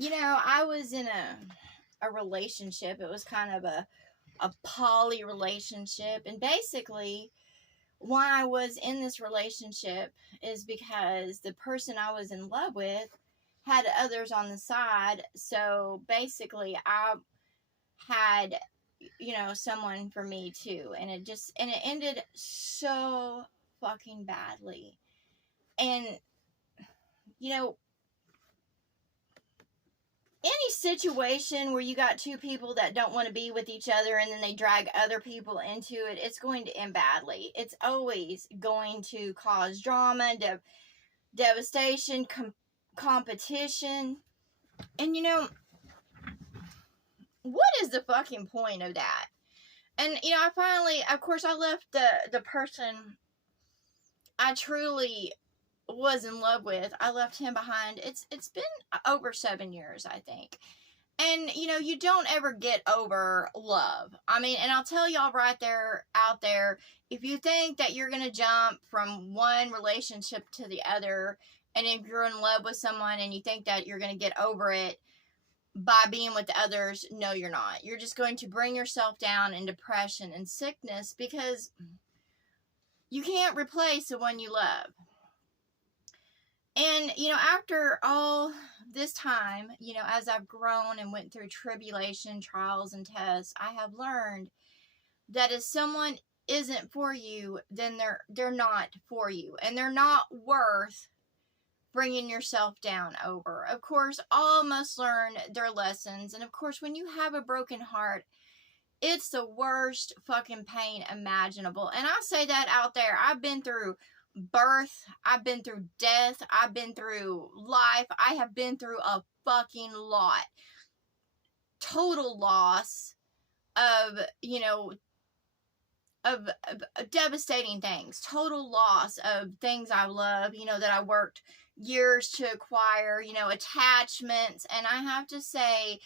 I was in a relationship. It was kind of a poly relationship. And basically, why I was in this relationship is because the person I was in love with had others on the side. So basically, I had, someone for me too. And it ended so fucking badly. And, you know, any situation where you got two people that don't want to be with each other and then they drag other people into it, it's going to end badly. It's always going to cause drama, devastation, competition. And what is the fucking point of that? And I finally, of course, I left the person I truly was in love with. I left him behind. It's been over 7 years, I think. And, you don't ever get over love. I mean, and I'll tell y'all right there, out there, if you think that you're going to jump from one relationship to the other, and if you're in love with someone and you think that you're going to get over it by being with the others, no, you're not. You're just going to bring yourself down in depression and sickness because you can't replace the one you love. And, after all this time, as I've grown and went through tribulation, trials, and tests, I have learned that if someone isn't for you, then they're not for you. And they're not worth bringing yourself down over. Of course, all must learn their lessons. And, of course, when you have a broken heart, it's the worst fucking pain imaginable. And I say that out there. I've been through birth, I've been through death, I've been through life, I have been through a fucking lot. Total loss of, of devastating things. Total loss of things I love, that I worked years to acquire, attachments. And I have to say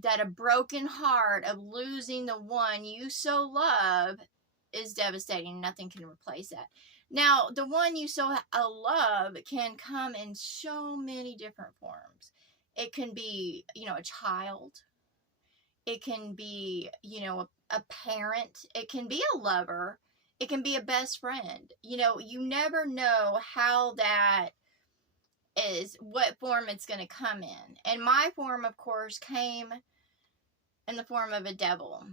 that a broken heart of losing the one you so love is devastating. Nothing can replace that. Now, the one you so love can come in so many different forms. It can be, a child. It can be, a parent. It can be a lover. It can be a best friend. You never know how that is, what form it's going to come in. And my form, of course, came in the form of a devil.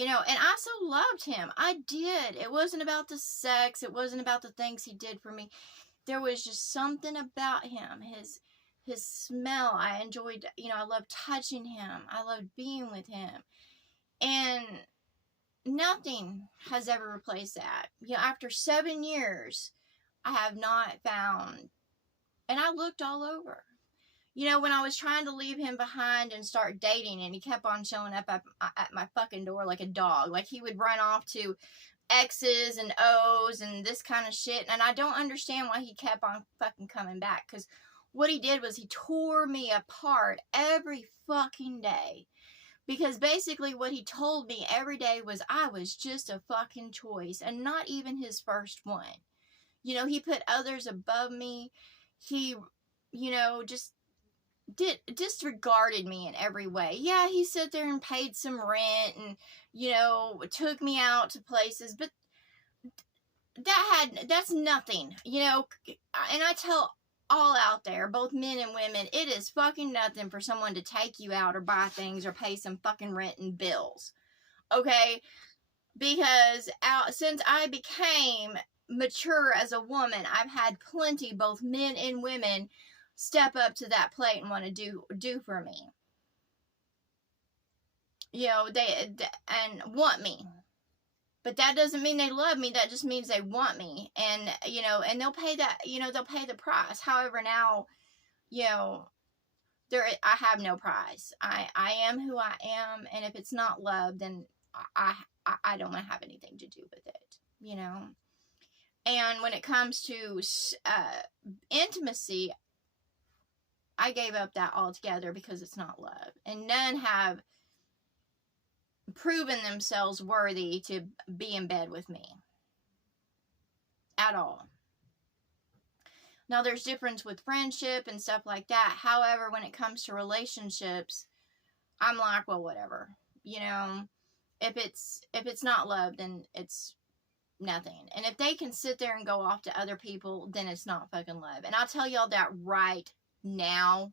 And I so loved him. I did. It wasn't about the sex. It wasn't about the things he did for me. There was just something about him. His smell. I enjoyed, I loved touching him. I loved being with him. And nothing has ever replaced that. After 7 years, I have not found, and I looked all over. When I was trying to leave him behind and start dating, and he kept on showing up at my fucking door like a dog. Like, he would run off to X's and O's and this kind of shit. And I don't understand why he kept on fucking coming back. Because what he did was he tore me apart every fucking day. Because basically what he told me every day was I was just a fucking choice. And not even his first one. He put others above me. He, just disregarded me in every way. Yeah, he sat there and paid some rent and, took me out to places, but that's nothing, and I tell all out there, both men and women, it is fucking nothing for someone to take you out or buy things or pay some fucking rent and bills. Okay? Because since I became mature as a woman, I've had plenty, both men and women, step up to that plate and want to do for me. They and want me. But that doesn't mean they love me. That just means they want me. And, and they'll pay that, they'll pay the price. However, now, I have no price. I am who I am. And if it's not love, then I don't want to have anything to do with it, And when it comes to intimacy, I gave up that altogether because it's not love. And none have proven themselves worthy to be in bed with me. At all. Now, there's difference with friendship and stuff like that. However, when it comes to relationships, I'm like, well, whatever. You know, if it's not love, then it's nothing. And if they can sit there and go off to other people, then it's not fucking love. And I'll tell y'all that right now.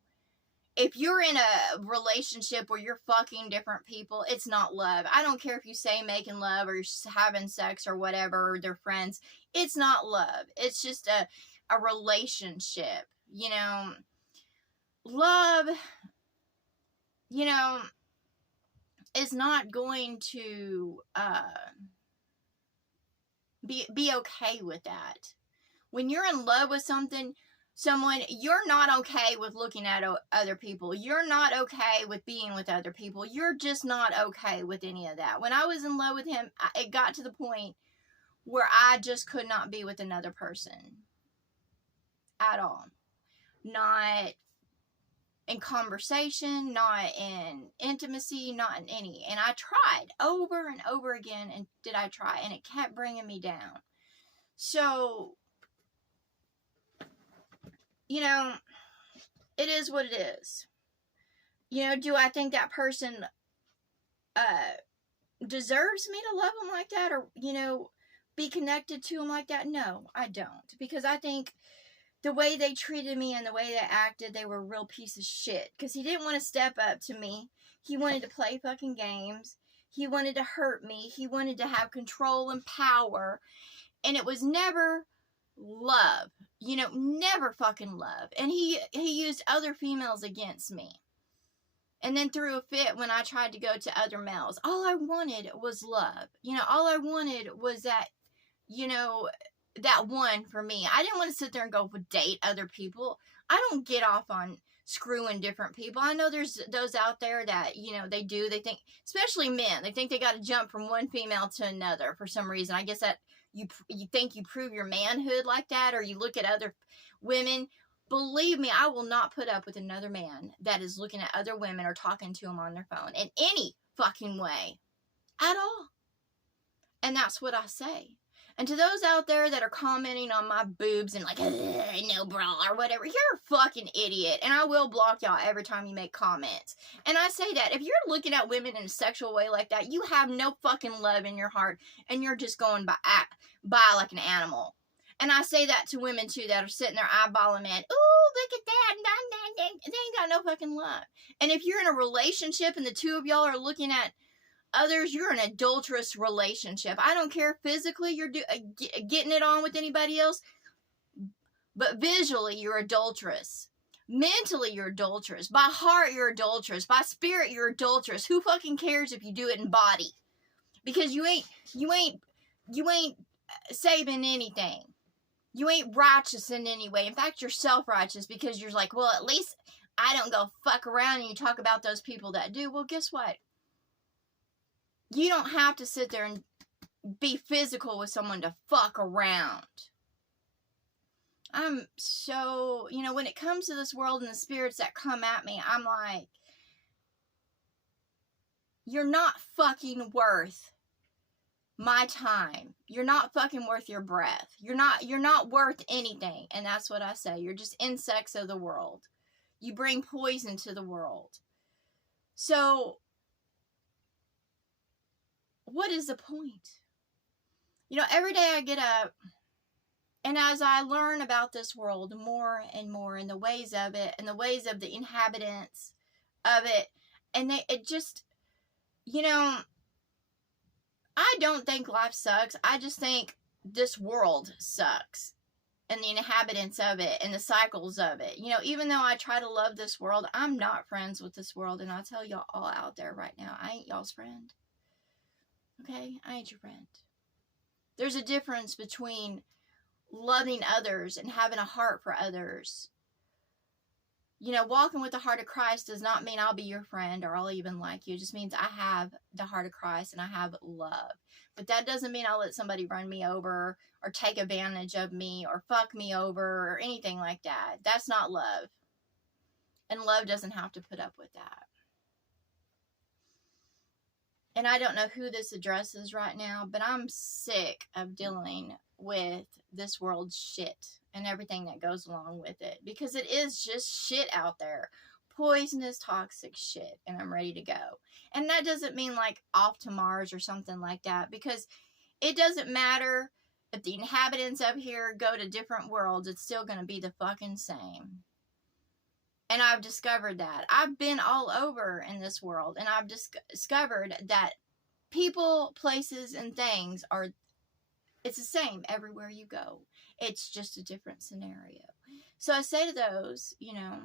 If you're in a relationship where you're fucking different people, it's not love. I don't care if you say making love or having sex or whatever, or they're friends. It's not love. It's just a relationship. You know, love, you know, is not going to be okay with that. When you're in love with someone, you're not okay with looking at other people. You're not okay with being with other people. You're just not okay with any of that. When I was in love with him, it got to the point where I just could not be with another person at all. Not in conversation, not in intimacy, not in any. And I tried over and over again, and it kept bringing me down. So, you know, it is what it is. You know, do I think that person deserves me to love them like that, or, you know, be connected to them like that? No, I don't. Because I think the way they treated me and the way they acted, they were a real piece of shit. Because he didn't want to step up to me. He wanted to play fucking games. He wanted to hurt me. He wanted to have control and power. And it was never love. You know, never fucking love. And he used other females against me. And then threw a fit when I tried to go to other males. All I wanted was love. You know, all I wanted was that, you know, that one for me. I didn't want to sit there and go date other people. I don't get off on screwing different people. I know there's those out there that, you know, they think, especially men, they think they got to jump from one female to another for some reason. I guess that you think you prove your manhood like that, or you look at other women. Believe me, I will not put up with another man that is looking at other women or talking to them on their phone in any fucking way at all. And that's what I say. And to those out there that are commenting on my boobs and like, no bra or whatever, you're a fucking idiot. And I will block y'all every time you make comments. And I say that if you're looking at women in a sexual way like that, you have no fucking love in your heart. And you're just going by like an animal. And I say that to women too that are sitting there eyeballing men. Ooh, look at that. They ain't got no fucking love. And if you're in a relationship and the two of y'all are looking at others, you're in an adulterous relationship. I don't care if physically you're getting it on with anybody else, but visually you're adulterous. Mentally you're adulterous. By heart you're adulterous. By spirit you're adulterous. Who fucking cares if you do it in body? Because you ain't saving anything. You ain't righteous in any way. In fact, you're self-righteous because you're like, well, at least I don't go fuck around and you talk about those people that do. Well, guess what? You don't have to sit there and be physical with someone to fuck around. I'm so, you know, when it comes to this world and the spirits that come at me, I'm like, you're not fucking worth my time. You're not fucking worth your breath. You're not worth anything. And that's what I say. You're just insects of the world. You bring poison to the world. So, what is the point? You know, every day I get up, and as I learn about this world more and more, and the ways of it, and the ways of the inhabitants of it, and it just, you know, I don't think life sucks. I just think this world sucks. And the inhabitants of it, and the cycles of it. You know, even though I try to love this world, I'm not friends with this world. And I'll tell y'all all out there right now, I ain't y'all's friend. Okay? I ain't your friend. There's a difference between loving others and having a heart for others. You know, walking with the heart of Christ does not mean I'll be your friend or I'll even like you. It just means I have the heart of Christ and I have love. But that doesn't mean I'll let somebody run me over or take advantage of me or fuck me over or anything like that. That's not love. And love doesn't have to put up with that. And I don't know who this addresses right now, but I'm sick of dealing with this world's shit and everything that goes along with it, because it is just shit out there. Poisonous, toxic shit, and I'm ready to go. And that doesn't mean like off to Mars or something like that, because it doesn't matter if the inhabitants up here go to different worlds, it's still going to be the fucking same. And I've discovered that. I've been all over in this world, and I've discovered that people, places, and things are, it's the same everywhere you go. It's just a different scenario. So I say to those, you know,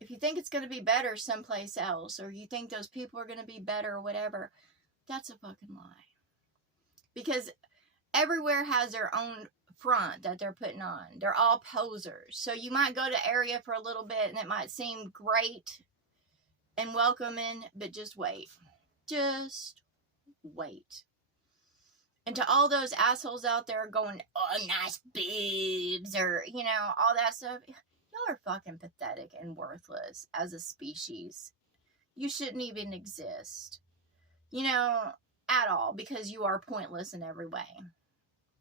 if you think it's going to be better someplace else, or you think those people are going to be better or whatever, that's a fucking lie. Because everywhere has their own front that they're putting on. They're all posers. So you might go to area for a little bit and it might seem great and welcoming, but just wait. Just wait. And to all those assholes out there going, oh, nice boobs, or, you know, all that stuff, y'all are fucking pathetic and worthless as a species. You shouldn't even exist, you know, at all, because you are pointless in every way.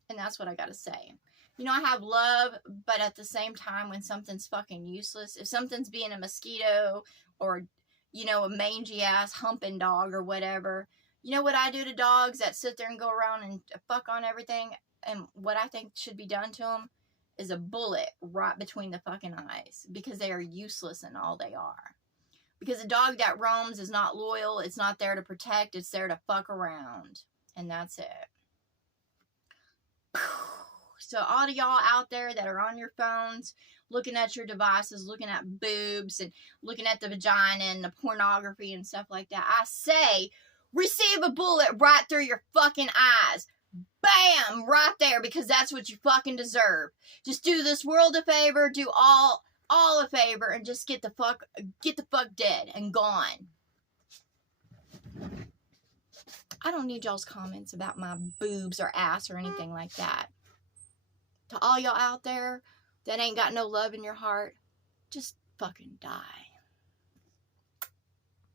And that's what I gotta say. You know, I have love, but at the same time, when something's fucking useless, if something's being a mosquito or, you know, a mangy ass humping dog or whatever, you know what I do to dogs that sit there and go around and fuck on everything? And what I think should be done to them is a bullet right between the fucking eyes, because they are useless in all they are. Because a dog that roams is not loyal. It's not there to protect. It's there to fuck around. And that's it. So all of y'all out there that are on your phones, looking at your devices, looking at boobs and looking at the vagina and the pornography and stuff like that, I say, receive a bullet right through your fucking eyes. Bam! Right there, because that's what you fucking deserve. Just do this world a favor, do all a favor, and just get the fuck dead and gone. I don't need y'all's comments about my boobs or ass or anything like that. To all y'all out there that ain't got no love in your heart, just fucking die.